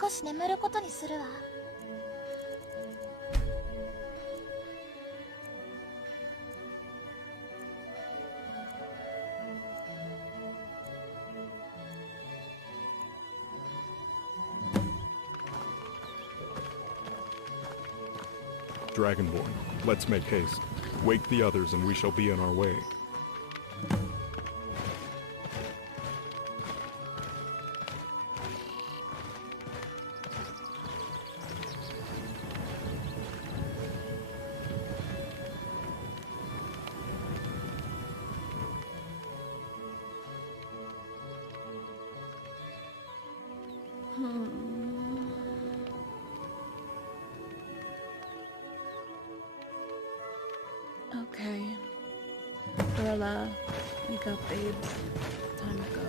少し眠ることにするわ。Dragonborn, let's make haste. Wake the others and we shall be on our way. Okay. Gorilla, wake up, babes. Time to go.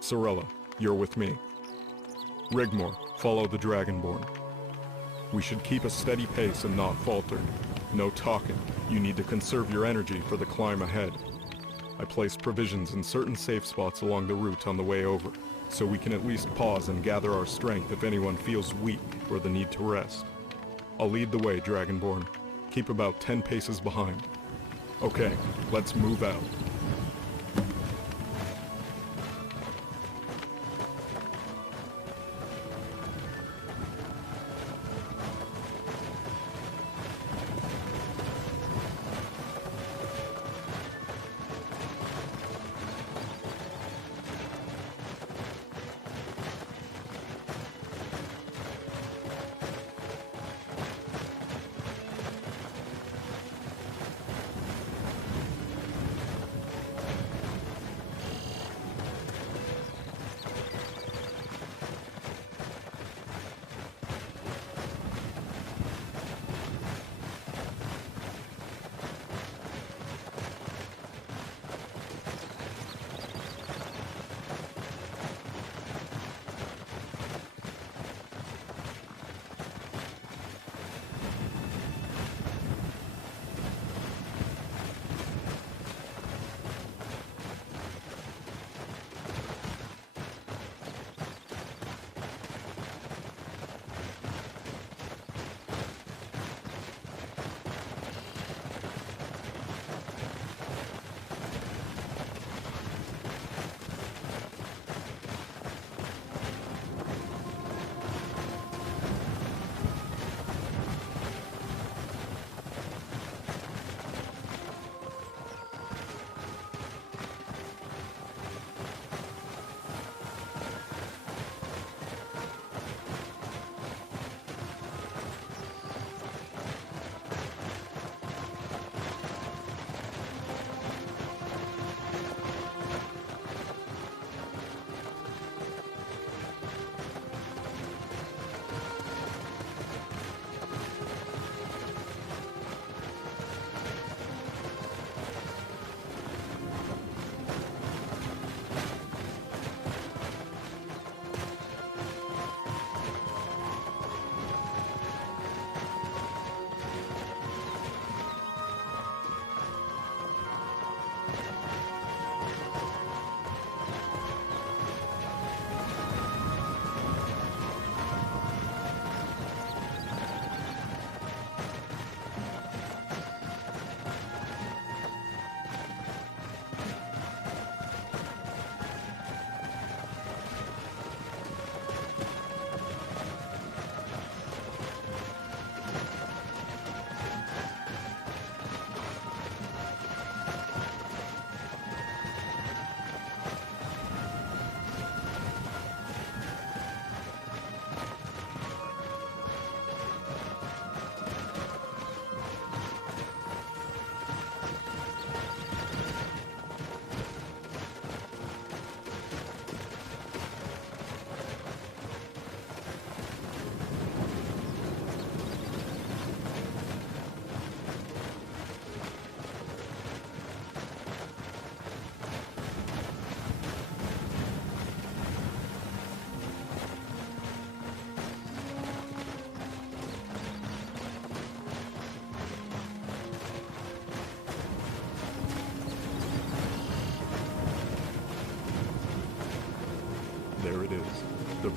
Cyrodiil, you're with me. Rigmor, follow the Dragonborn. We should keep a steady pace and not falter. No talking. You need to conserve your energy for the climb ahead. I placed provisions in certain safe spots along the route on the way over, so we can at least pause and gather our strength if anyone feels weak or the need to rest. I'll lead the way, Dragonborn. Keep about 10 paces behind. Okay, let's move out.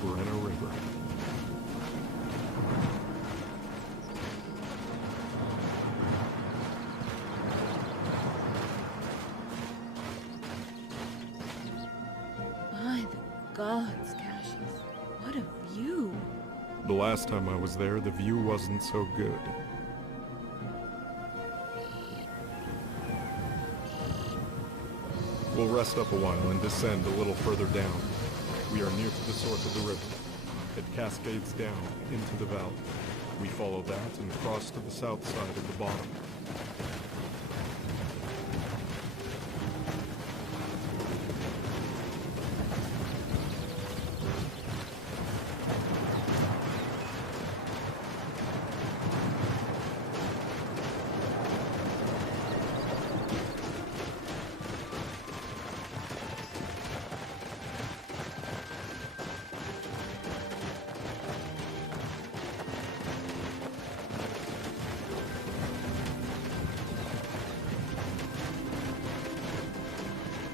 river and a river. By the gods, Cassius. What a view. The last time I was there, the view wasn't so good. We'll rest up a while and descend a little further down. We are near to the source of the river. It cascades down into the valley. We follow that and cross to the south side of the bottom.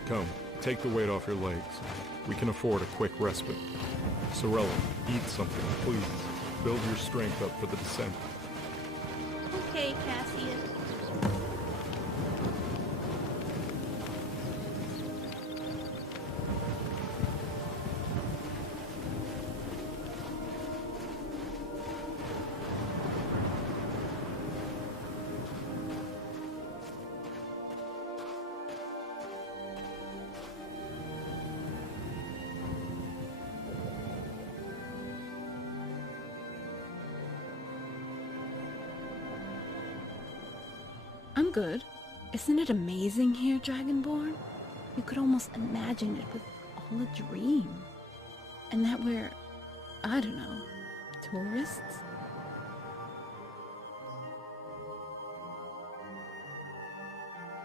Come, take the weight off your legs. We can afford a quick respite. Sorella, eat something, please. Build your strength up for the descent. Okay, Cassius. I'm good. Isn't it amazing here, Dragonborn? You could almost imagine it was all a dream. And that we're, I don't know, tourists?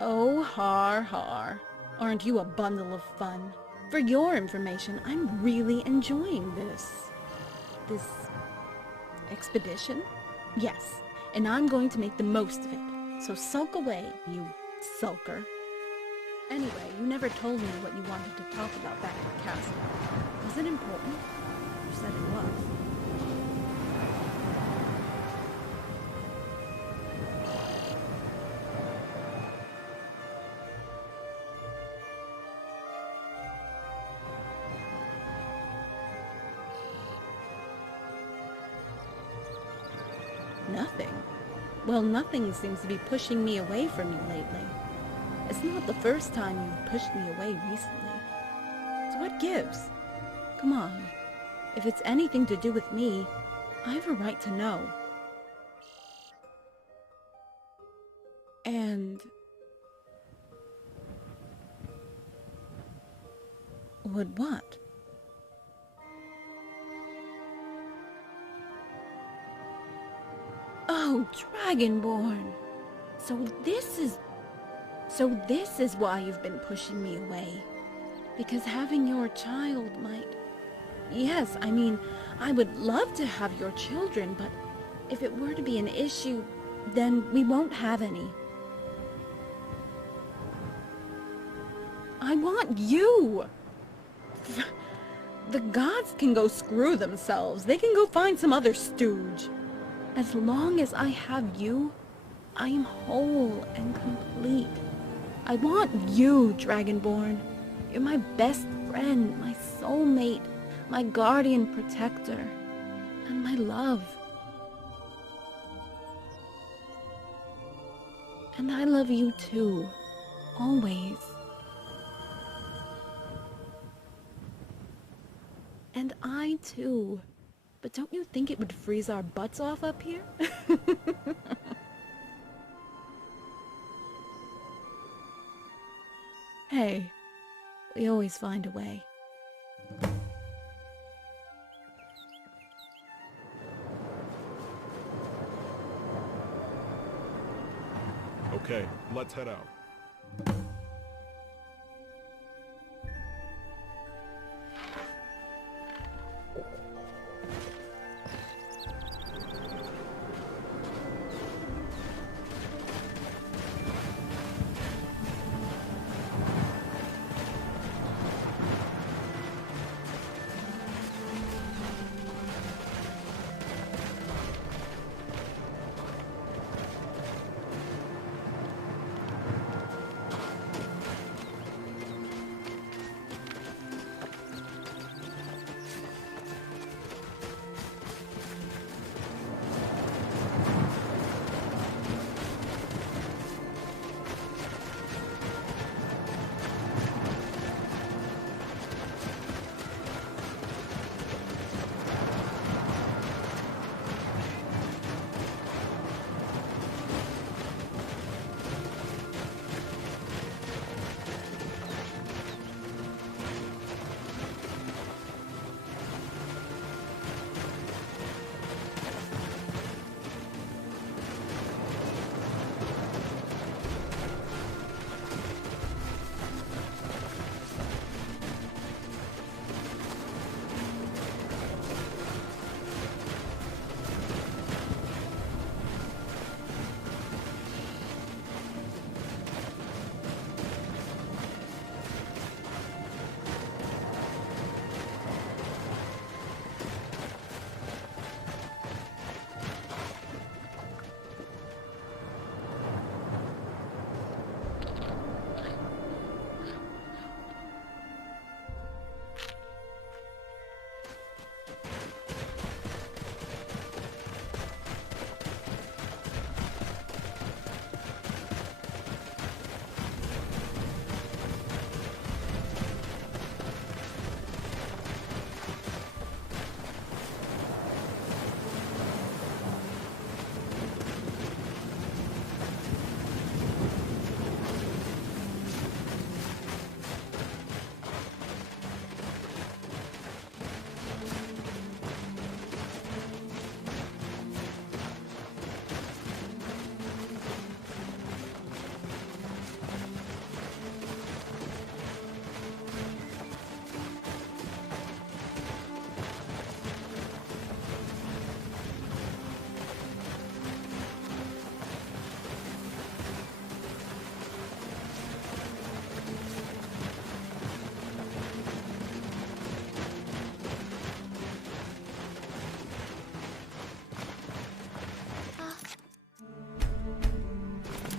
Oh, har har. Aren't you a bundle of fun? For your information, I'm really enjoying this expedition? Yes, and I'm going to make the most of it. So sulk away, you sulker. Anyway, you never told me what you wanted to talk about back at the castle. Was it important? You said it was. Nothing. Well, nothing seems to be pushing me away from you lately. It's not the first time you've pushed me away recently. So what gives? Come on. If it's anything to do with me, I have a right to know. And... would what? Oh, Dragonborn! So this is why you've been pushing me away. Because having your child might... Yes, I mean, I would love to have your children, but if it were to be an issue, then we won't have any. I want you! The gods can go screw themselves. They can go find some other stooge. As long as I have you, I am whole and complete. I want you, Dragonborn. You're my best friend, my soulmate, my guardian protector, and my love. And I love you too, always. And I too. But don't you think it would freeze our butts off up here? Hey, we always find a way. Okay, let's head out.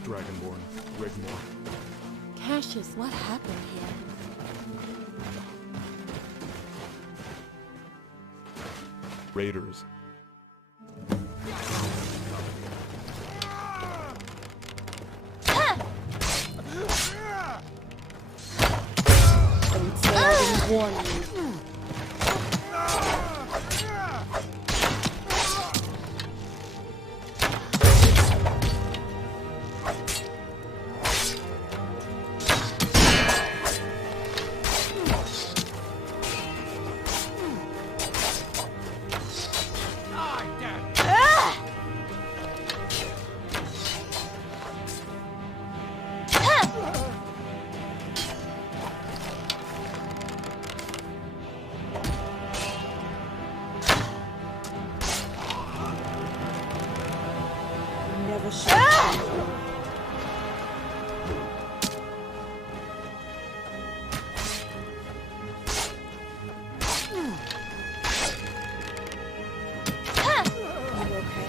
Dragonborn, Rigmor. Cassius, what happened here? Raiders. Don't say I didn't warn you. Never should. You okay?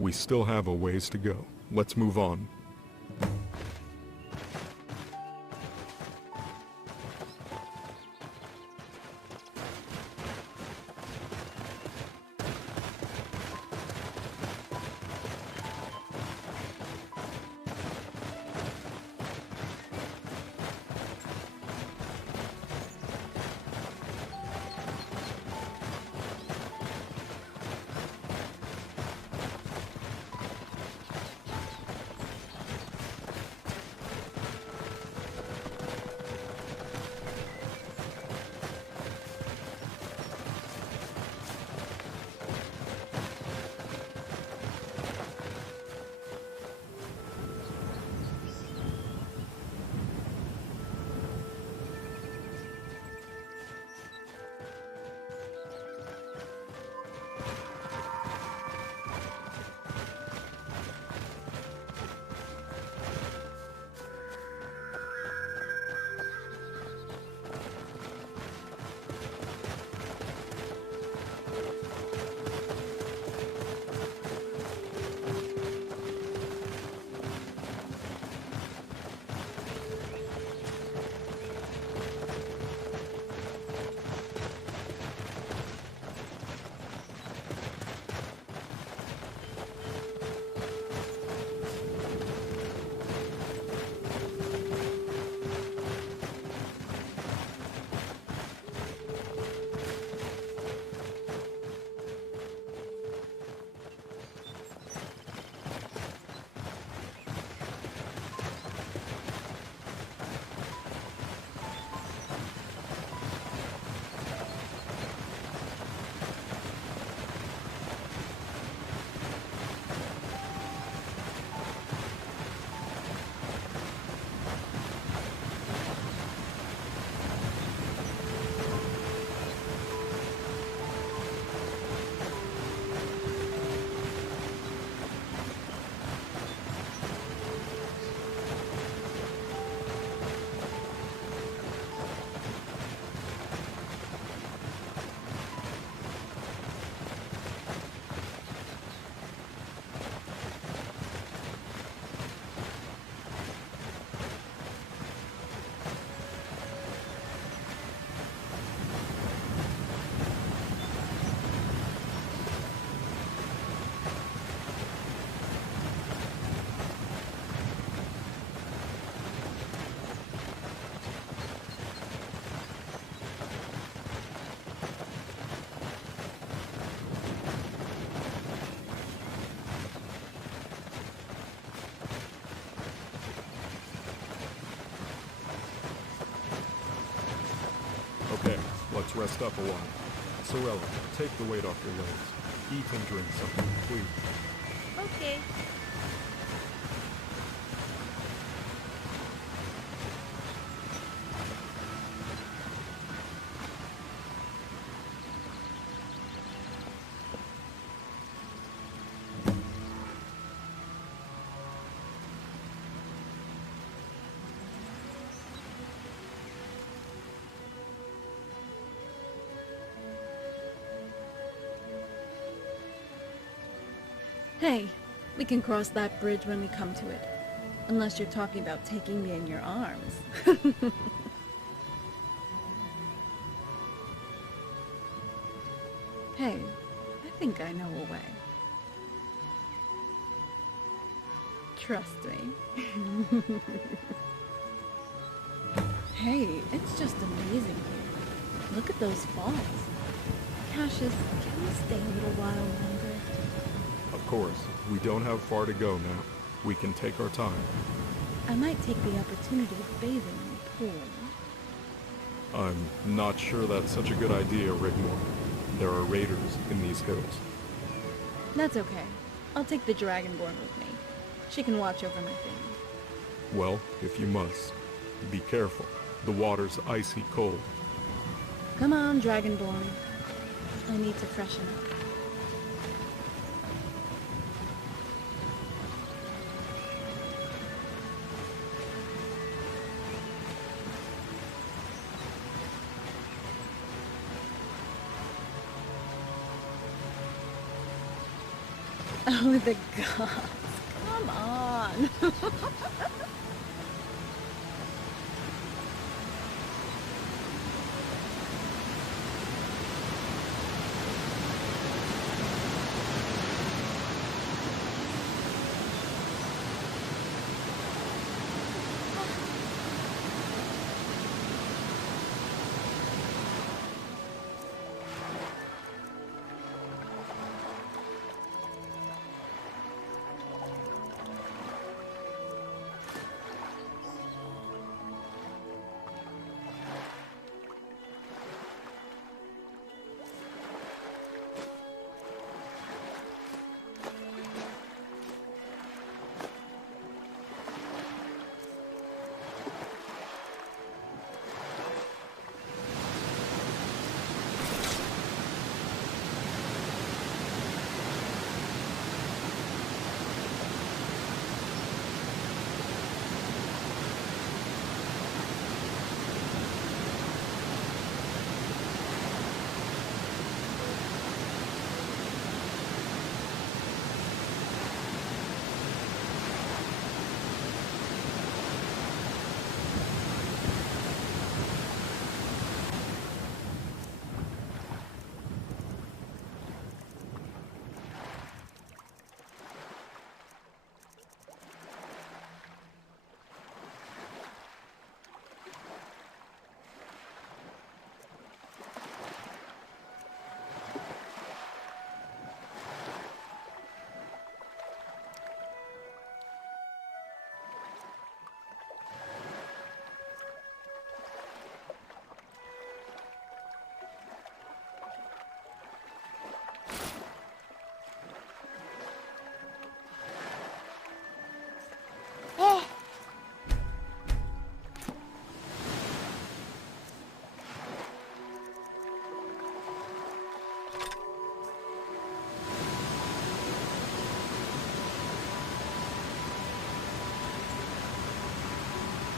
We still have a ways to go. Let's move on. let's rest up a while. Sorella, take the weight off your legs. Eat and drink something, please. Okay. Hey, we can cross that bridge when we come to it. Unless you're talking about taking me in your arms. Hey, I think I know a way. Trust me. Hey, it's just amazing here. Look at those falls. Cassius, can we stay a little while longer? Of course, we don't have far to go now. We can take our time. I might take the opportunity of bathing in the pool. I'm not sure that's such a good idea, Rigmor. There are raiders in these hills. That's okay. I'll take the Dragonborn with me. She can watch over my things. Well, if you must, be careful. The water's icy cold. Come on, Dragonborn. I need to freshen up. Oh, the gods. Come on.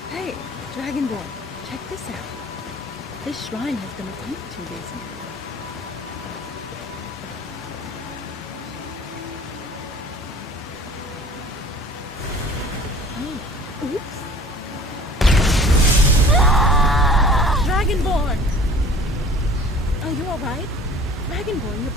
Hey, Dragonborn, check this out. This shrine has been attended to recently. Oh, oops. Dragonborn! Are you alright? Dragonborn, you're...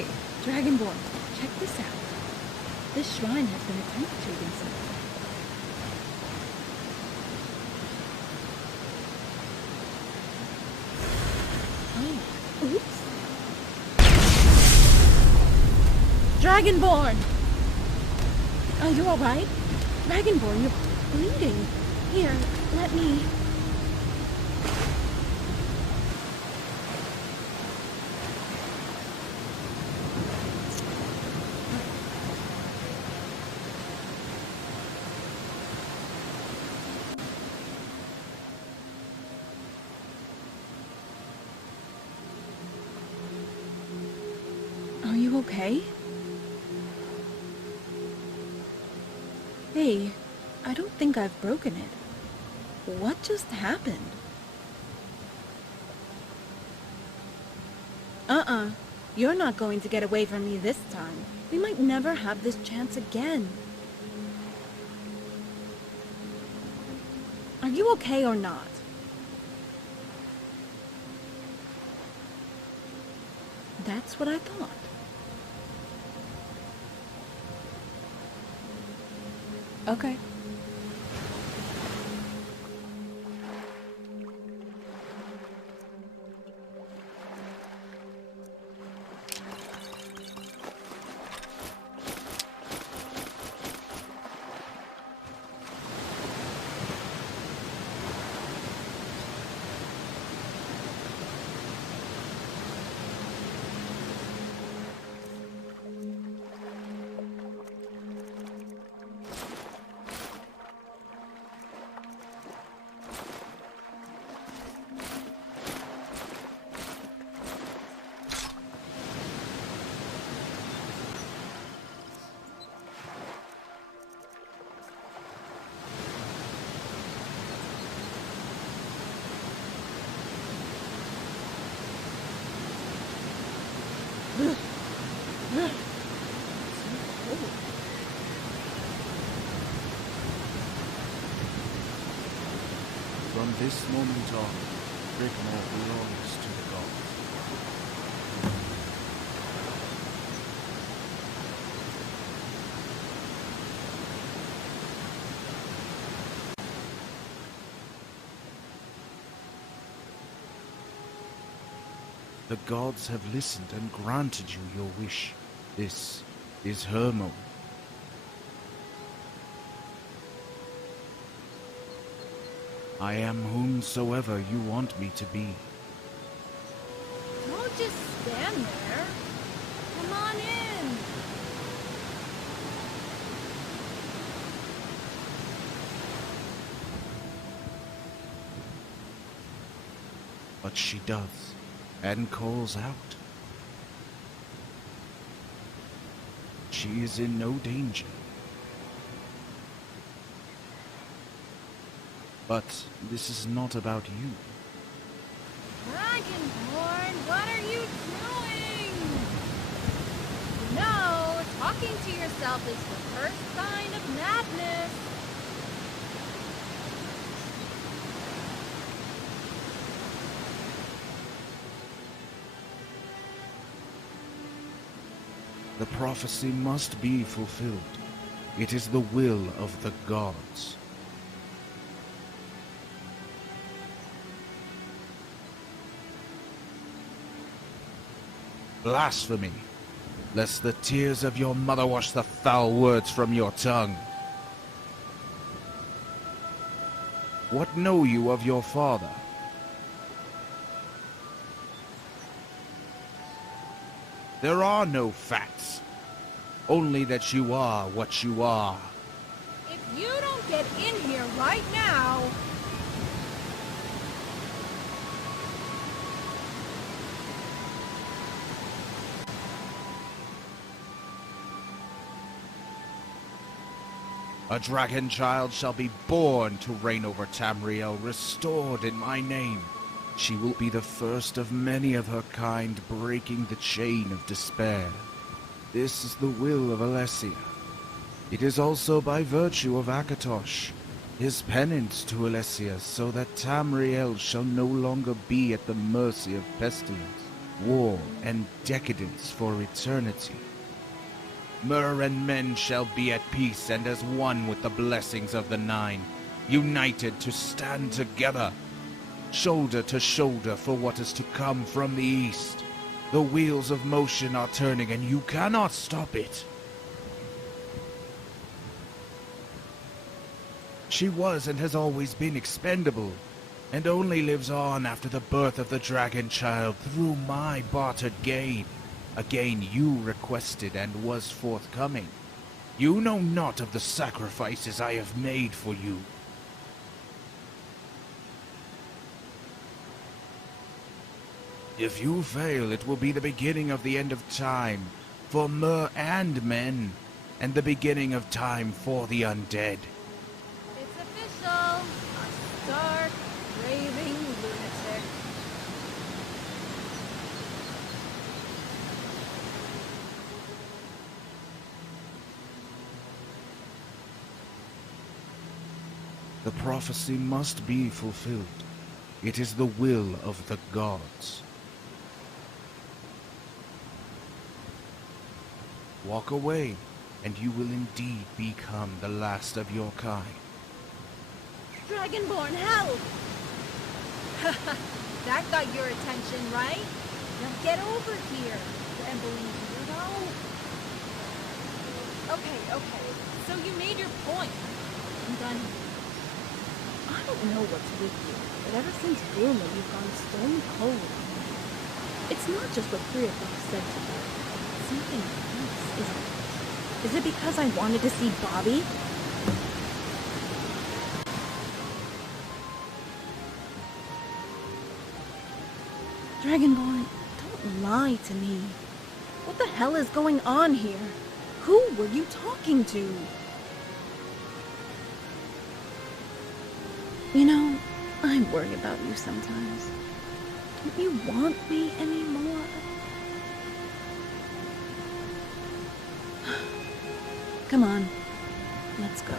Hey, Dragonborn, check this out. This shrine has been attempted to recently. Oh, oops. Dragonborn! Are you alright? Dragonborn, you're bleeding. Here, let me... Are you okay? Hey, I don't think I've broken it. What just happened? You're not going to get away from me this time. We might never have this chance again. Are you okay or not? That's what I thought. Okay. From this moment on, Rigmor belongs to the gods. The gods have listened and granted you your wish. This is her moment. I am whomsoever you want me to be. Don't just stand there. Come on in. But she does, and calls out. She is in no danger. But this is not about you. Dragonborn, what are you doing? No, talking to yourself is the first sign of madness. The prophecy must be fulfilled. It is the will of the gods. Blasphemy! Lest the tears of your mother wash the foul words from your tongue. What know you of your father? There are no facts. Only that you are what you are. If you don't get in here right now... A dragon child shall be born to reign over Tamriel, restored in my name. She will be the first of many of her kind, breaking the chain of despair. This is the will of Alessia. It is also by virtue of Akatosh, his penance to Alessia, so that Tamriel shall no longer be at the mercy of pestilence. war, and decadence for eternity. Mer and men shall be at peace and as one with the blessings of the Nine, united to stand together, shoulder to shoulder for what is to come from the east. The wheels of motion are turning and you cannot stop it. She was and has always been expendable, and only lives on after the birth of the dragon child through my bartered gain, a gain you requested and was forthcoming. You know not of the sacrifices I have made for you. If you fail, it will be the beginning of the end of time, for Mer and men, and the beginning of time for the undead. It's official. A stark, raving lunatic. The prophecy must be fulfilled. It is the will of the gods. Walk away, and you will indeed become the last of your kind. Dragonborn, help! That got your attention, right? Now get over here, trembling weirdo. Okay. So you made your point. I'm done. I don't know what's with you, but ever since Bruma, you've gone stone cold. It's not just what three of us said to you. It's something else, isn't it? Is it because I wanted to see Bobby? Dragonborn, don't lie to me. What the hell is going on here? Who were you talking to? You know, I worry about you sometimes. Don't you want me anymore? Come on, let's go.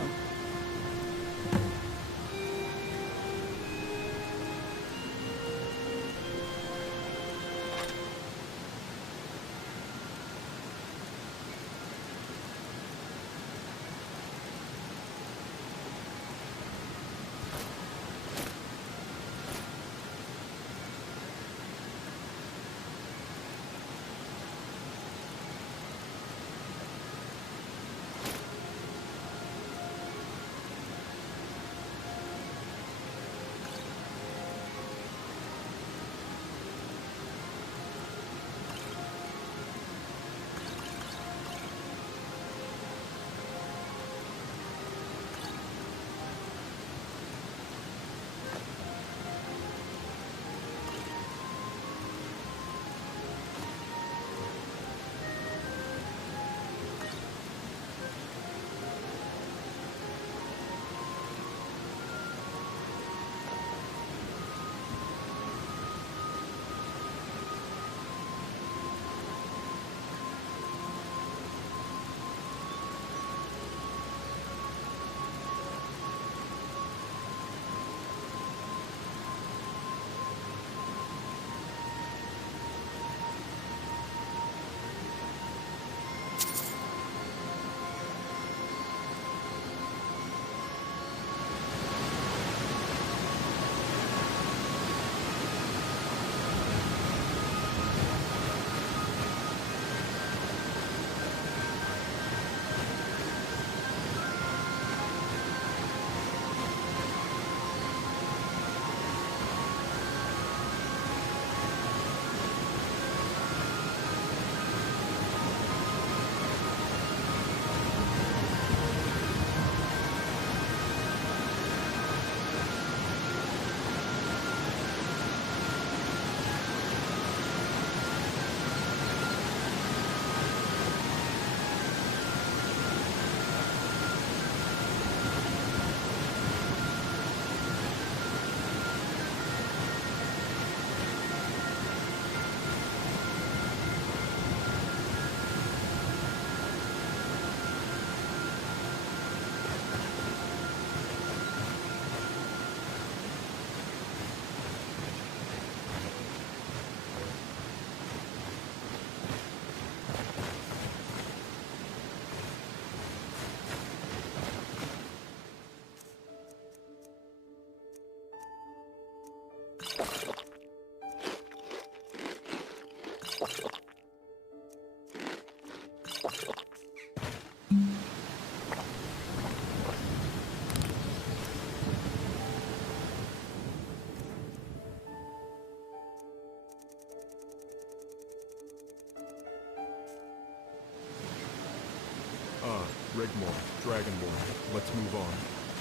Ah, Rigmor, Dragonborn. Let's move on.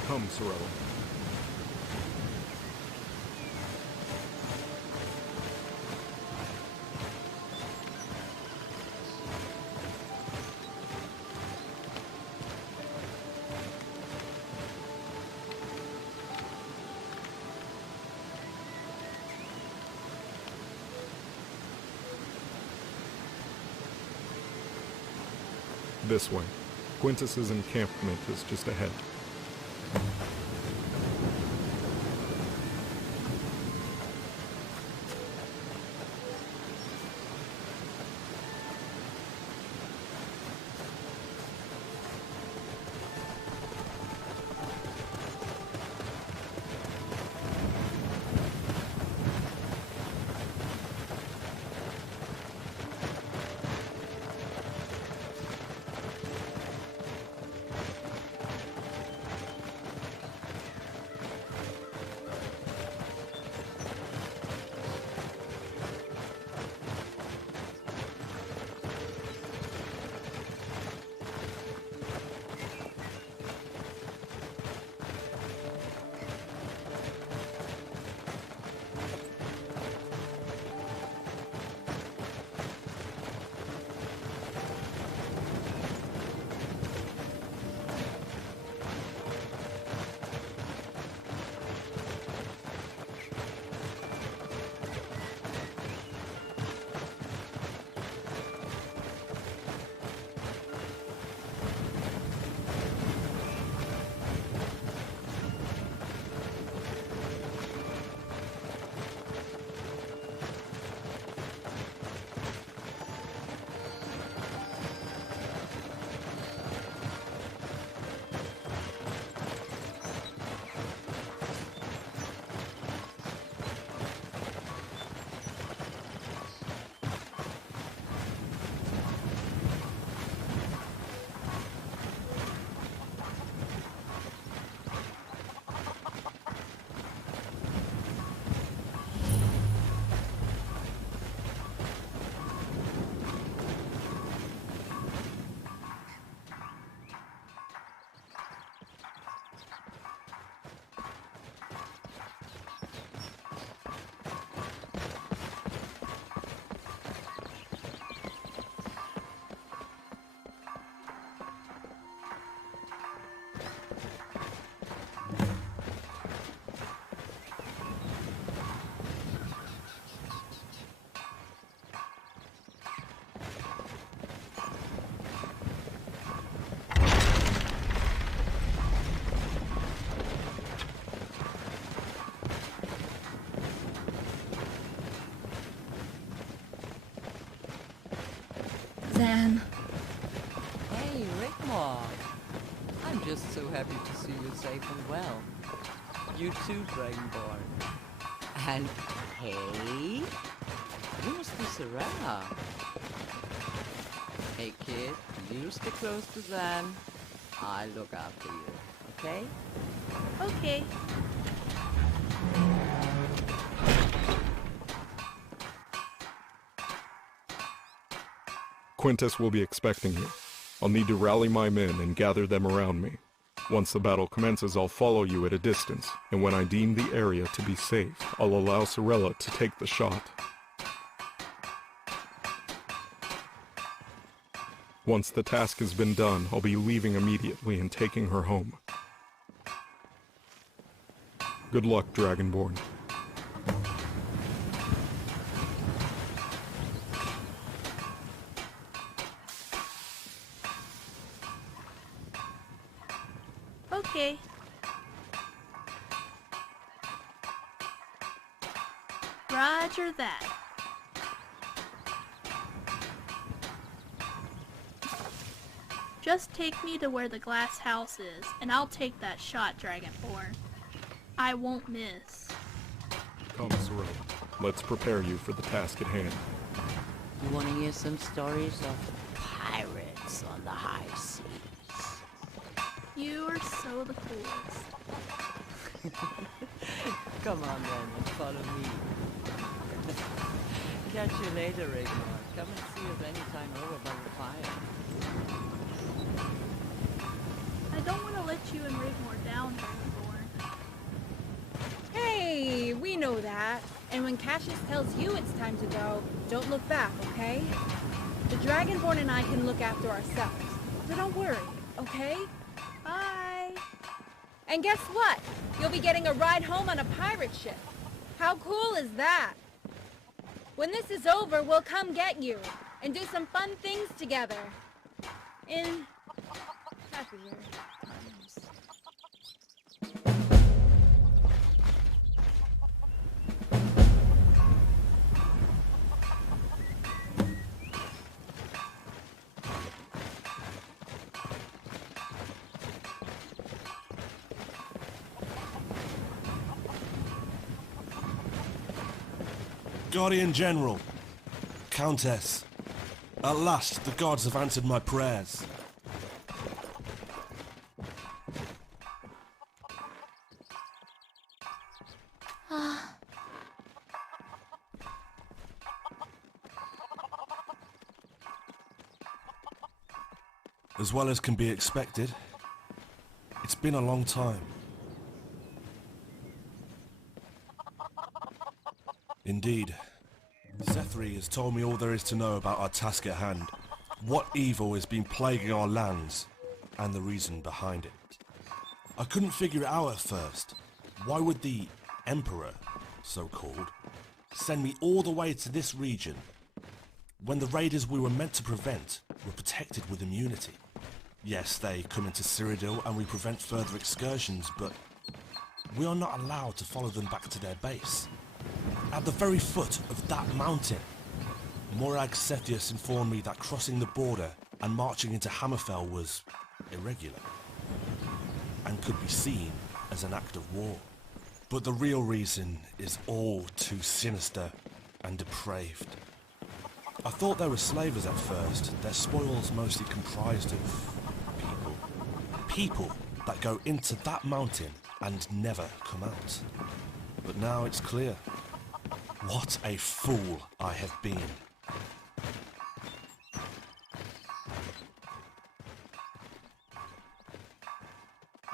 Come, Cyrodiil. This way. Quintus's encampment is just ahead. Zan. Hey, Rigmor. I'm just so happy to see you safe and well. You too, Dragonborn. And hey, you must be Sarah. Hey kid, you stay close to Zan. I'll look after you, okay? Okay. Quintus will be expecting you. I'll need to rally my men and gather them around me. Once the battle commences, I'll follow you at a distance, and when I deem the area to be safe, I'll allow Cyrodiil to take the shot. Once the task has been done, I'll be leaving immediately and taking her home. Good luck, Dragonborn. Okay. Roger that. Just take me to where the glass house is, and I'll take that shot, Dragonborn. I won't miss. Come, Cyrodiil. Let's prepare you for the task at hand. You want to hear some stories of pirates on the high seas? You are so the coolest. Come on then, and follow me. Catch you later, Rigmor. Come and see us anytime over by the fire. And when Cassius tells you it's time to go, don't look back, okay? The Dragonborn and I can look after ourselves. So don't worry, okay? Bye! And guess what? You'll be getting a ride home on a pirate ship. How cool is that? When this is over, we'll come get you and do some fun things together. In happier times. Guardian General, Countess, at last the gods have answered my prayers. As well as can be expected, it's been a long time. Indeed. Sethri has told me all there is to know about our task at hand, what evil has been plaguing our lands, and the reason behind it. I couldn't figure it out at first. Why would the Emperor, so-called, send me all the way to this region, when the raiders we were meant to prevent were protected with immunity? Yes, they come into Cyrodiil and we prevent further excursions, but we are not allowed to follow them back to their base. At the very foot of that mountain, Morag Sethius informed me that crossing the border and marching into Hammerfell was irregular, and could be seen as an act of war. But the real reason is all too sinister and depraved. I thought they were slavers at first, their spoils mostly comprised of people. People that go into that mountain and never come out. But now it's clear. What a fool I have been.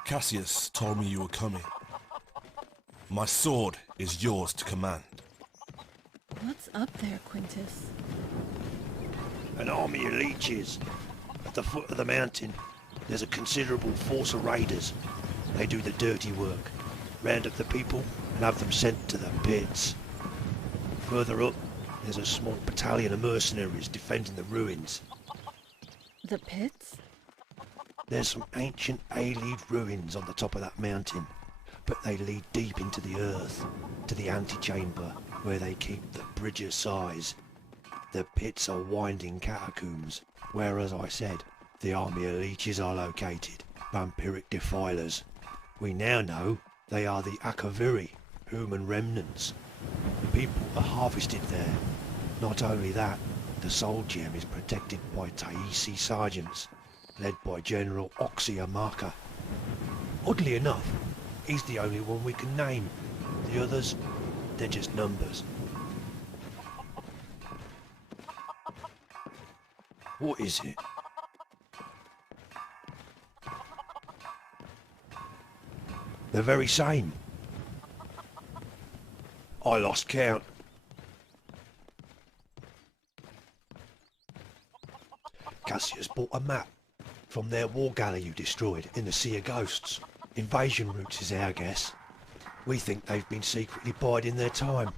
Cassius told me you were coming. My sword is yours to command. What's up there, Quintus? An army of leeches. At the foot of the mountain, there's a considerable force of raiders. They do the dirty work, round up the people and have them sent to the pits. Further up, there's a small battalion of mercenaries defending the ruins. The pits? There's some ancient Aelid ruins on the top of that mountain, but they lead deep into the earth, to the antechamber, where they keep the Bridger size. The pits are winding catacombs, where, as I said, the army of leeches are located, vampiric defilers. We now know they are the Akaviri, human remnants. The people are harvested there. Not only that, the soul gem is protected by Taisi sergeants, led by General Oxyamaka. Oddly enough, he's the only one we can name. The others, they're just numbers. What is it? The very same. I lost count. Cassius bought a map from their war galley you destroyed in the Sea of Ghosts. Invasion routes is our guess. We think they've been secretly biding their time.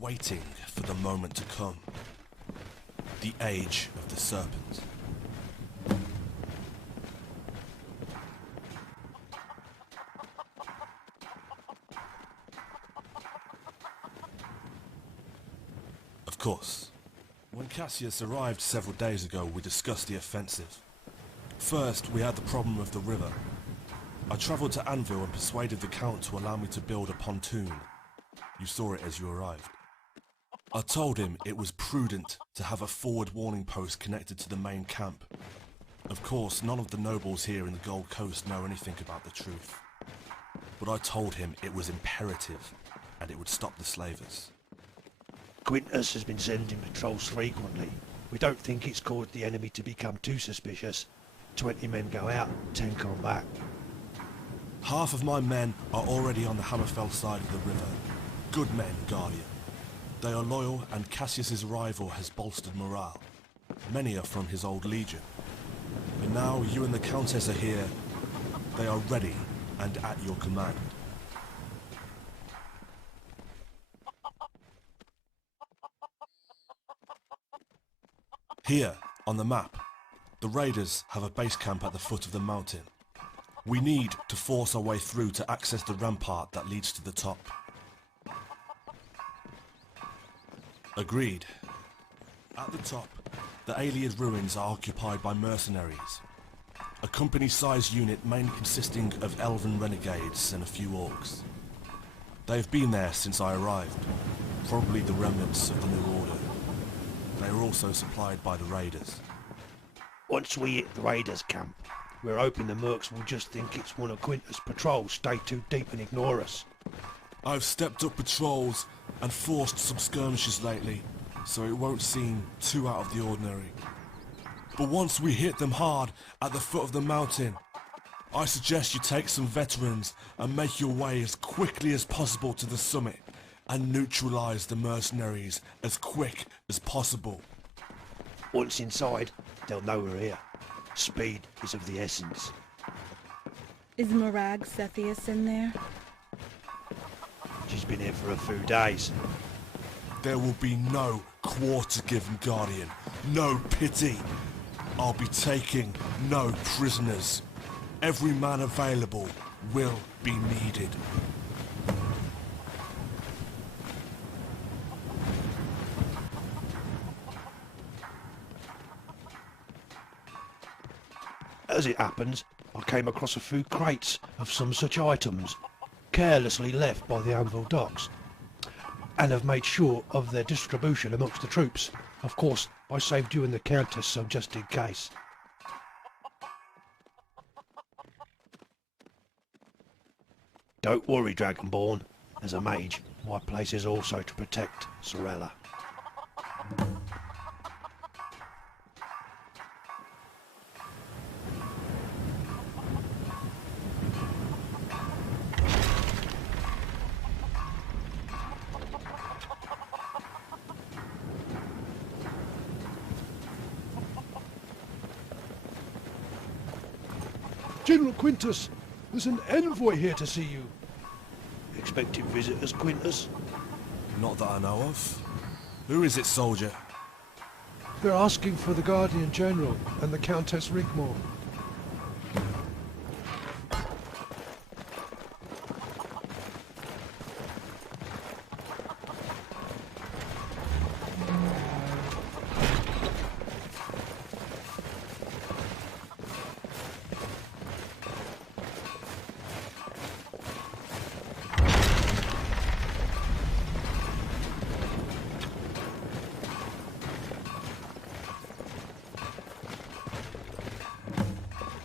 Waiting for the moment to come. The age of the serpent. Of course. When Cassius arrived several days ago, we discussed the offensive. First, we had the problem of the river. I travelled to Anvil and persuaded the Count to allow me to build a pontoon. You saw it as you arrived. I told him it was prudent to have a forward warning post connected to the main camp. Of course, none of the nobles here in the Gold Coast know anything about the truth. But I told him it was imperative, and it would stop the slavers. Quintus has been sending patrols frequently. We don't think it's caused the enemy to become too suspicious. 20 men go out, 10 come back. Half of my men are already on the Hammerfell side of the river. Good men, Guardian. They are loyal, and Cassius's arrival has bolstered morale. Many are from his old legion. And now you and the Countess are here. They are ready and at your command. Here, on the map, the raiders have a base camp at the foot of the mountain. We need to force our way through to access the rampart that leads to the top. Agreed. At the top, the Ayleid ruins are occupied by mercenaries. A company-sized unit mainly consisting of elven renegades and a few orcs. They have been there since I arrived, probably the remnants of the New Order. They are also supplied by the raiders. Once we hit the raiders' camp, we're hoping the mercs will just think it's one of Quintus' patrols stay too deep and ignore us. I've stepped up patrols and forced some skirmishes lately, so it won't seem too out of the ordinary. But once we hit them hard at the foot of the mountain, I suggest you take some veterans and make your way as quickly as possible to the summit and neutralize the mercenaries as quick as possible. Once inside, they'll know we're here. Speed is of the essence. Is Morag Cepheus in there? She's been here for a few days. There will be no quarter given, Guardian. No pity. I'll be taking no prisoners. Every man available will be needed. As it happens, I came across a few crates of some such items, carelessly left by the Anvil docks, and have made sure of their distribution amongst the troops. Of course, I saved you and the Countess, so just in case. Don't worry, Dragonborn. As a mage, my place is also to protect Sorella. General Quintus, there's an envoy here to see you. Expected visitors, Quintus? Not that I know of. Who is it, soldier? They're asking for the Guardian General and the Countess Rigmor.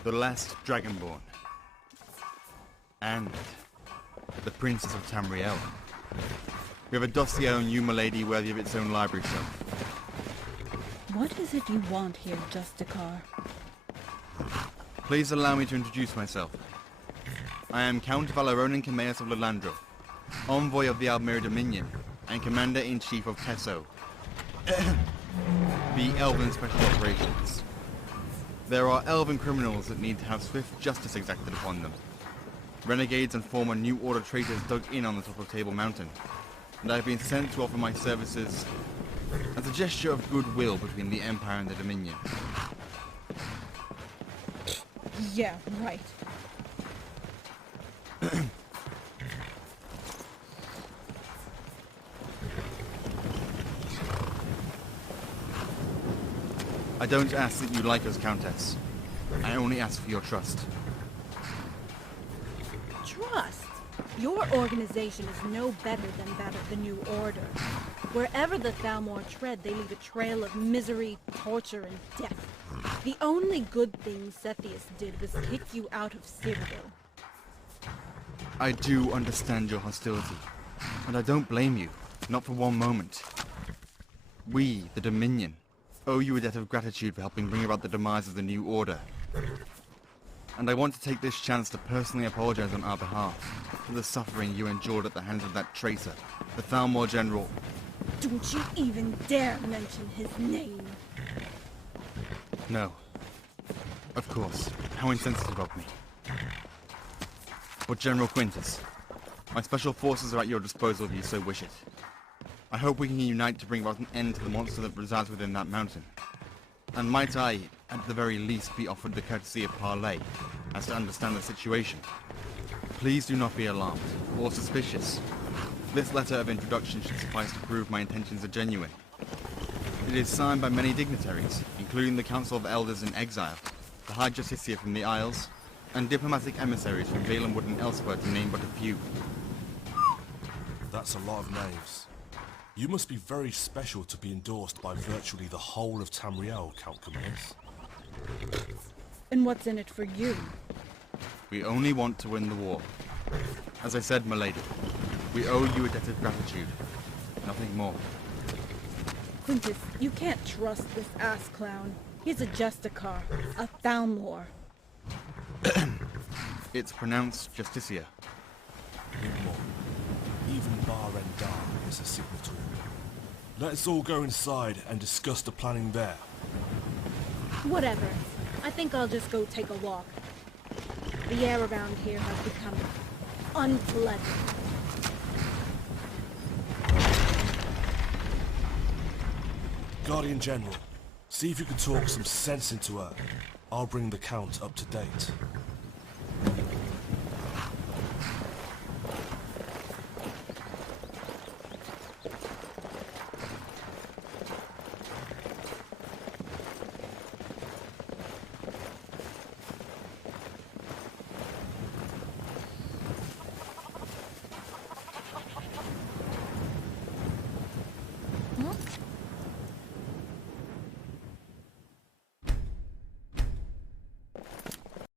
The last Dragonborn. And the Princess of Tamriel. We have a dossier on you, my lady, worthy of its own library shelf. What is it you want here, Justicar? Please allow me to introduce myself. I am Count Cameus of Lelandro, envoy of the Almere Dominion, and Commander-in-Chief of Tesso, the Elven Special Operations. There are elven criminals that need to have swift justice exacted upon them. Renegades and former New Order traitors dug in on the top of Table Mountain, and I have been sent to offer my services as a gesture of goodwill between the Empire and the Dominion. Yeah, right. I don't ask that you like us, Countess. I only ask for your trust. Trust? Your organization is no better than that of the New Order. Wherever the Thalmor tread, they leave a trail of misery, torture, and death. The only good thing Cepheus did was kick you out of Cyrodiil. I do understand your hostility, and I don't blame you, not for one moment. We, the Dominion, owe you a debt of gratitude for helping bring about the demise of the New Order. And I want to take this chance to personally apologize on our behalf for the suffering you endured at the hands of that traitor, the Thalmor General. Don't you even dare mention his name. No. Of course. How insensitive of me. But General Quintus, my special forces are at your disposal if you so wish it. I hope we can unite to bring about an end to the monster that resides within that mountain. And might I, at the very least, be offered the courtesy of parley, as to understand the situation. Please do not be alarmed, or suspicious. This letter of introduction should suffice to prove my intentions are genuine. It is signed by many dignitaries, including the Council of Elders in Exile, the High Justicia from the Isles, and diplomatic emissaries from Valenwood and elsewhere, to name but a few. That's a lot of names. You must be very special to be endorsed by virtually the whole of Tamriel, Count Cameus. And what's in it for you? We only want to win the war. As I said, milady, we owe you a debt of gratitude. Nothing more. Quintus, you can't trust this ass clown. He's a Justicar, a Thalmor. It's pronounced Justicia. Rigmor. Even Baa Ren-Dar is a signatory. Let's all go inside and discuss the planning there. Whatever. I think I'll just go take a walk. The air around here has become unpleasant. Guardian General, see if you can talk some sense into her. I'll bring the Count up to date.